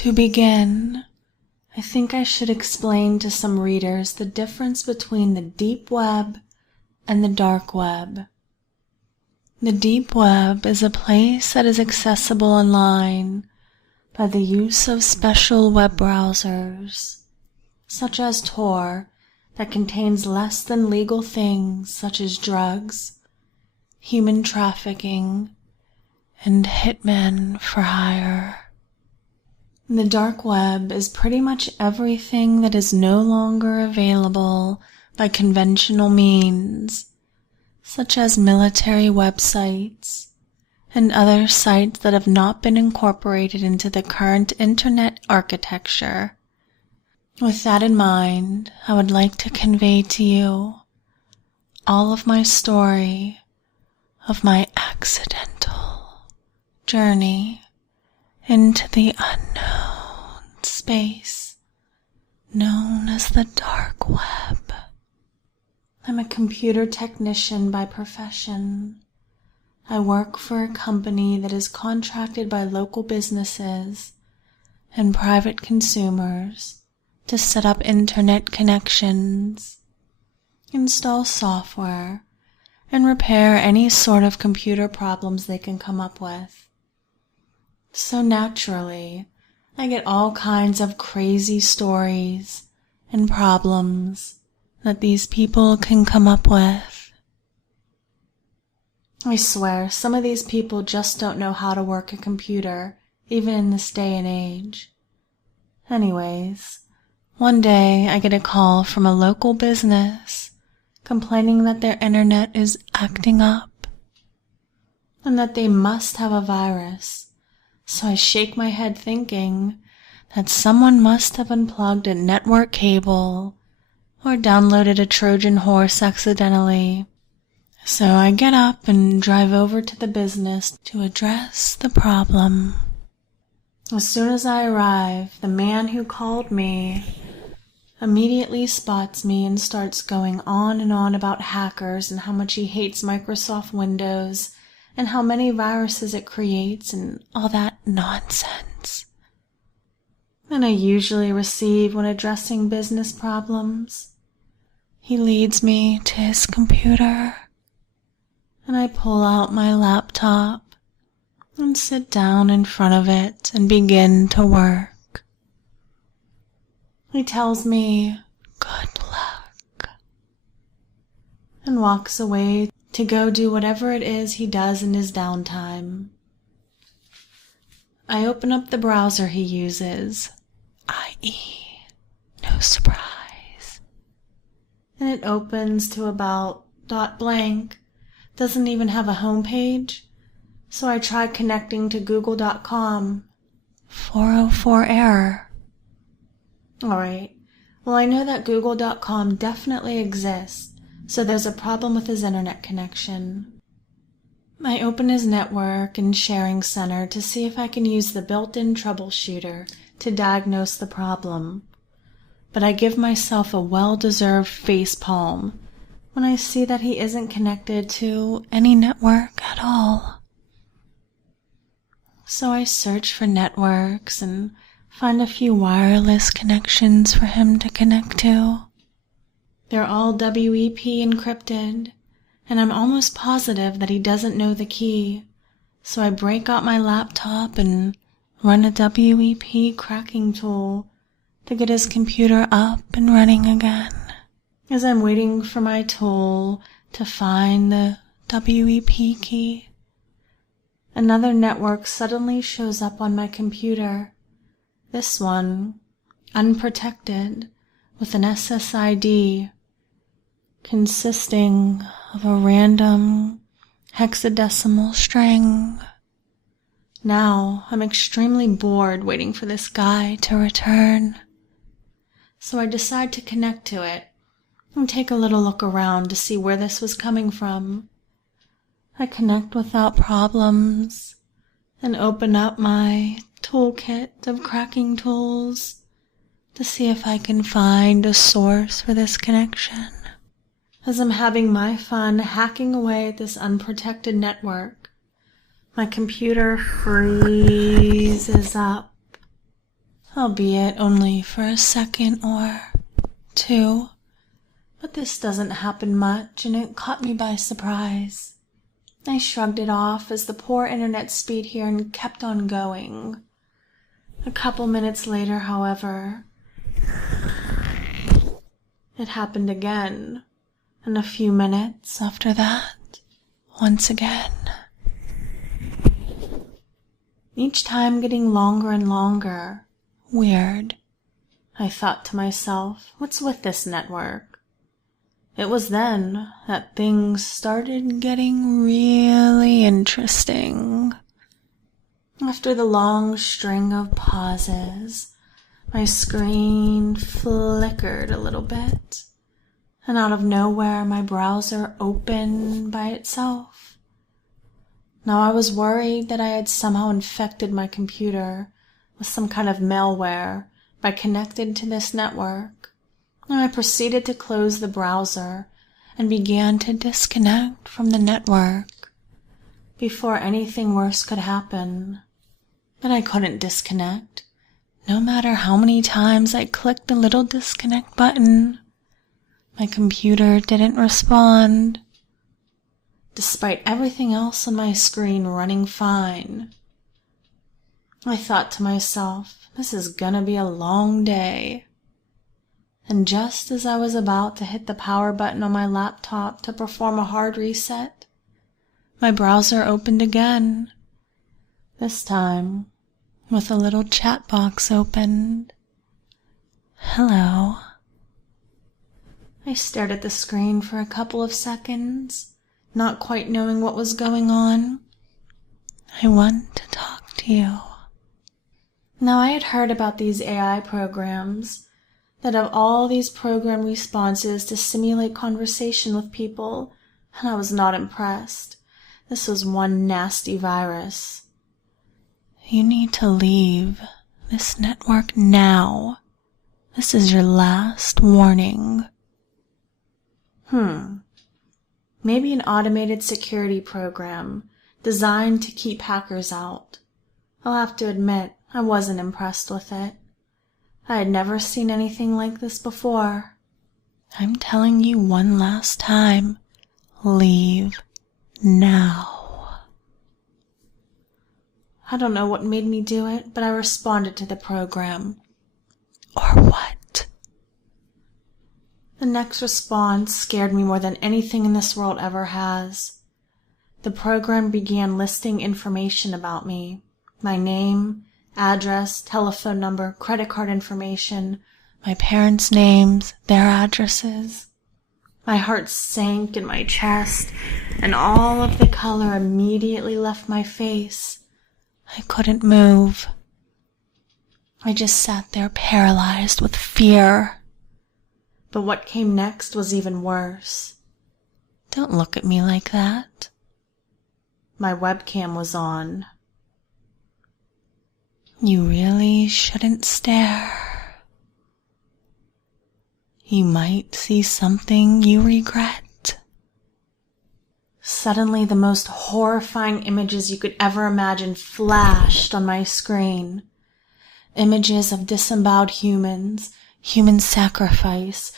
To begin, I think I should explain to some readers the difference between the deep web and the dark web. The deep web is a place that is accessible online by the use of special web browsers, such as Tor, that contains less than legal things such as drugs, human trafficking, and hitmen for hire. The dark web is pretty much everything that is no longer available by conventional means, such as military websites and other sites that have not been incorporated into the current internet architecture. With that in mind, I would like to convey to you all of my story of my accidental journey into the unknown space known as the dark web. I'm a computer technician by profession. I work for a company that is contracted by local businesses and private consumers to set up internet connections, install software, and repair any sort of computer problems they can come up with. So naturally, I get all kinds of crazy stories and problems that these people can come up with. I swear, some of these people just don't know how to work a computer, even in this day and age. Anyways, one day I get a call from a local business complaining that their internet is acting up and that they must have a virus. So I shake my head thinking that someone must have unplugged a network cable or downloaded a Trojan horse accidentally. So I get up and drive over to the business to address the problem. As soon as I arrive, the man who called me immediately spots me and starts going on and on about hackers and how much he hates Microsoft Windows and how many viruses it creates and all that nonsense. And I usually receive when addressing business problems. He leads me to his computer, and I pull out my laptop and sit down in front of it and begin to work. He tells me, "Good luck," and walks away to go do whatever it is he does in his downtime. I open up the browser he uses, i.e., no surprise. And it opens to about .blank, doesn't even have a home page, so I try connecting to google.com. 404 error. Alright, well I know that google.com definitely exists, so there's a problem with his internet connection. I open his network and sharing center to see if I can use the built-in troubleshooter to diagnose the problem, but I give myself a well-deserved facepalm when I see that he isn't connected to any network at all. So I search for networks and find a few wireless connections for him to connect to. They're all WEP encrypted, and I'm almost positive that he doesn't know the key, so I break out my laptop and run a WEP cracking tool to get his computer up and running again. As I'm waiting for my tool to find the WEP key, another network suddenly shows up on my computer. This one, unprotected, with an SSID, consisting of a random hexadecimal string. Now, I'm extremely bored waiting for this guy to return. So I decide to connect to it and take a little look around to see where this was coming from. I connect without problems and open up my toolkit of cracking tools to see if I can find a source for this connection. As I'm having my fun hacking away at this unprotected network, my computer freezes up albeit only for a second or two. But this doesn't happen much, and it caught me by surprise. I shrugged it off as the poor internet speed here kept on going. A couple minutes later, however, it happened again, and a few minutes after that, once again. Each time getting longer and longer. Weird. I thought to myself, what's with this network? It was then that things started getting really interesting. After the long string of pauses, my screen flickered a little bit, and out of nowhere my browser opened by itself. Now I was worried that I had somehow infected my computer with some kind of malware by connecting to this network, and I proceeded to close the browser and began to disconnect from the network before anything worse could happen. But I couldn't disconnect. No matter how many times I clicked the little disconnect button, my computer didn't respond, despite everything else on my screen running fine. I thought to myself, this is gonna be a long day. And just as I was about to hit the power button on my laptop to perform a hard reset, my browser opened again. This time, with a little chat box opened. Hello. I stared at the screen for a couple of seconds, not quite knowing what was going on. I want to talk to you. Now I had heard about these AI programs, that of all these program responses to simulate conversation with people, and I was not impressed. This was one nasty virus. You need to leave this network now. This is your last warning. Maybe an automated security program designed to keep hackers out. I'll have to admit, I wasn't impressed with it. I had never seen anything like this before. I'm telling you one last time, leave now. I don't know what made me do it, but I responded to the program. Or what? The next response scared me more than anything in this world ever has. The program began listing information about me. My name, address, telephone number, credit card information, my parents' names, their addresses. My heart sank in my chest, and all of the color immediately left my face. I couldn't move. I just sat there paralyzed with fear. But what came next was even worse. Don't look at me like that. My webcam was on. You really shouldn't stare. You might see something you regret. Suddenly, the most horrifying images you could ever imagine flashed on my screen. Images of disemboweled humans, human sacrifice,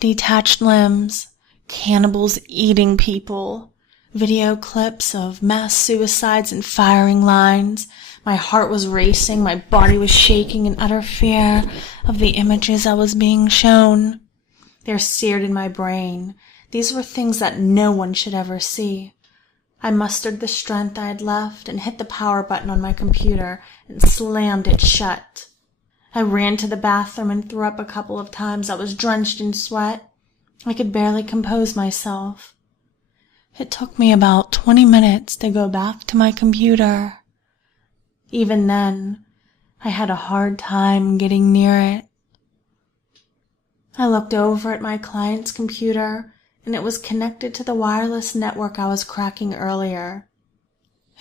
detached limbs, cannibals eating people, video clips of mass suicides and firing lines. My heart was racing, my body was shaking in utter fear of the images I was being shown. They're seared in my brain. These were things that no one should ever see. I mustered the strength I had left and hit the power button on my computer and slammed it shut. I ran to the bathroom and threw up a couple of times. I was drenched in sweat. I could barely compose myself. It took me about 20 minutes to go back to my computer. Even then, I had a hard time getting near it. I looked over at my client's computer, and it was connected to the wireless network I was cracking earlier.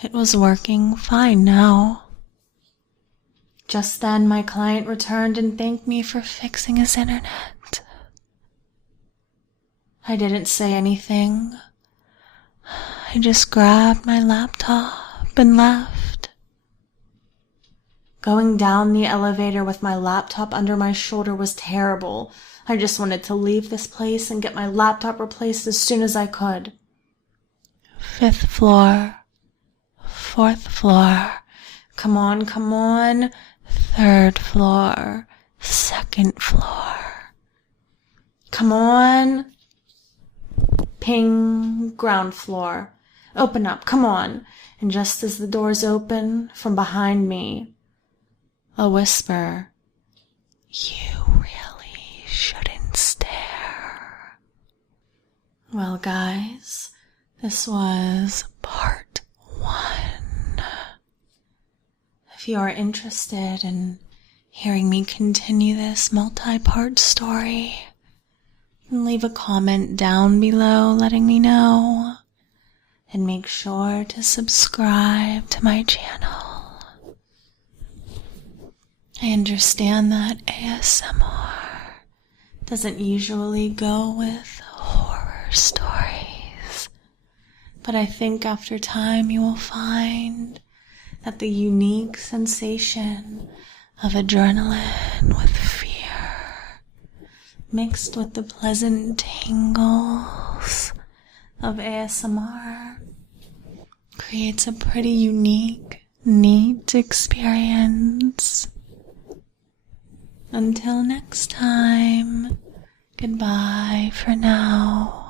It was working fine now. Just then, my client returned and thanked me for fixing his internet. I didn't say anything. I just grabbed my laptop and left. Going down the elevator with my laptop under my shoulder was terrible. I just wanted to leave this place and get my laptop replaced as soon as I could. 5th floor. 4th floor. Come on, come on. 3rd floor. 2nd floor. Come on. Ping. Ground floor. Open up, come on. And just as the doors open, from behind me, a whisper. You really shouldn't stare. Well, guys, this was part 1. If you are interested in hearing me continue this multi-part story, leave a comment down below letting me know. And make sure to subscribe to my channel. I understand that ASMR doesn't usually go with horror stories, but I think after time you will find that the unique sensation of adrenaline with fear, mixed with the pleasant tingles of ASMR, creates a pretty unique, neat experience. Until next time, goodbye for now.